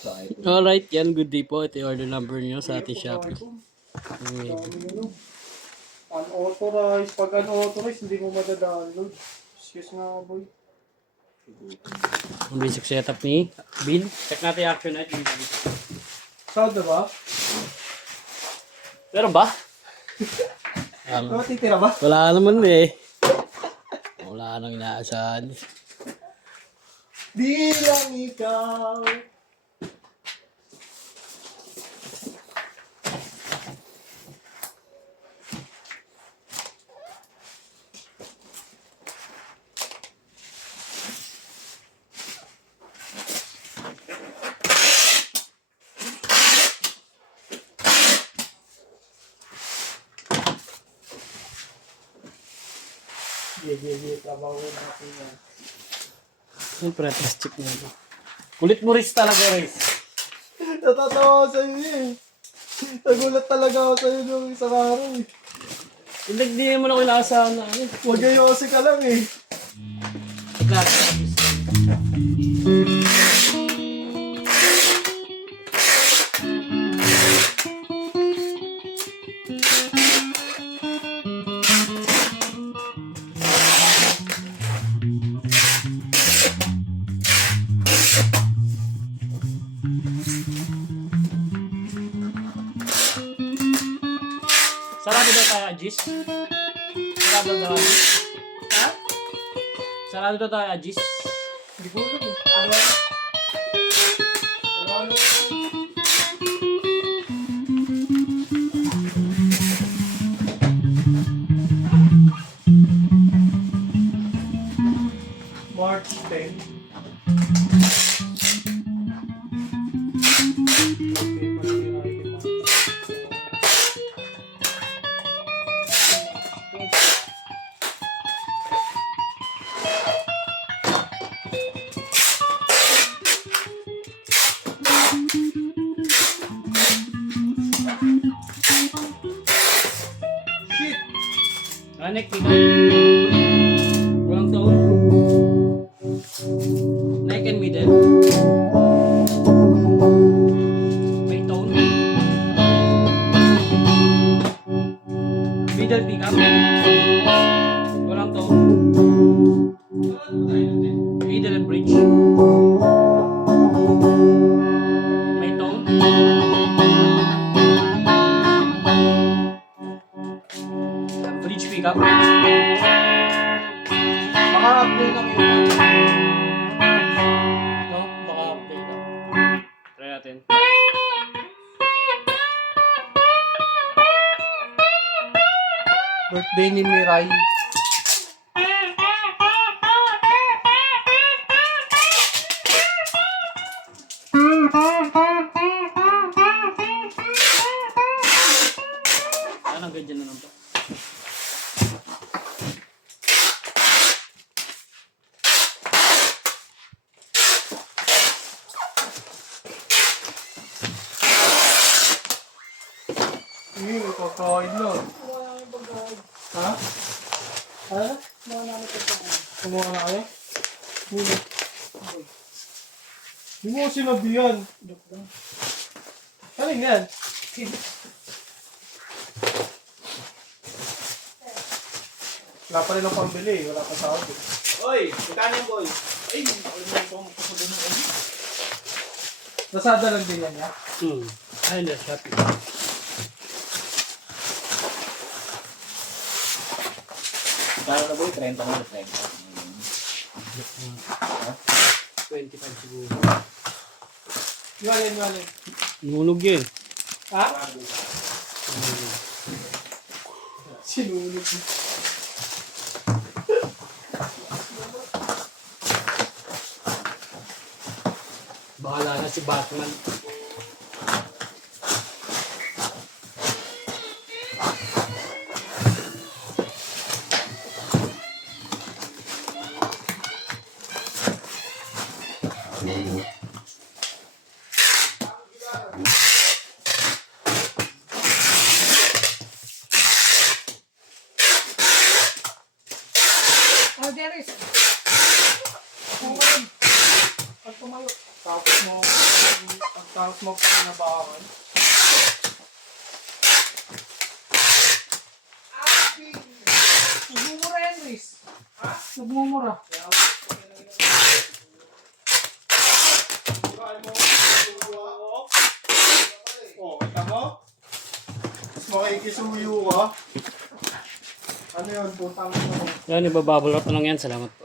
Alright, yan. Good day po. Ito yung order number nyo sa ating Shopee. Unauthorized. Pag unauthorized, hindi mo madada-download. Excuse nga, boy. Ang basic setup ni Bill. Check natin yung action night. Sound na ba? Meron ba? Titira ba? Wala naman eh. Wala nang inaasahan. Di lang ikaw. Tabawin natin yan. Siyempre, plastic na ito. Kulit mo Riz talaga, Riz. Natatawa ako sa'yo eh. Nagulat talaga ako sa'yo nung isang araw eh. Hindi mo na ako inaasahan na ano. Huwag kasi ka lang eh. Plastic. Sarado daw tayo, Ajis? Sarado daw, Ajis? Ha? Sarado daw tayo, Ajis? Hindi ko alam eh. Wala na. March 10. Shit! Anek, tingnan. Walang taon. Neck and middle. May tone. Middle pickup. Walang tone. Middle and bridge. May tone. Bridge pickup. Maka-update ang yun. No? Baka update lang. Try natin. Birthday ni Mirai. Ang ganyan na lang to. Kakain na. Ha? Ha? Kumuha na kayo? Hindi. Hindi mo ko sinabihan. Ano yan? Wala pa rin ang pambili. Wala pa sa akin. Oy, magkano yung boy? Ay, ako naman po magpasabi ng ano. Nasada lang din yan, ya? Ayun na, Shopee. Magkano na boy? 30 na 30. 25 siguro. Iwalin. Nulog yun. Ha? Sinulog. Bahala na si Batman. Oh, Jerry. Pag tumayo. Tapos mo. Tapos magpapinabakan. Nagmumura yan, Luis. Ha? Nagmumura. Oh, kita mo? Mas makikisuyo ka. Ano yun, putang ina mo. Yan, ibababol up lang yan. Salamat.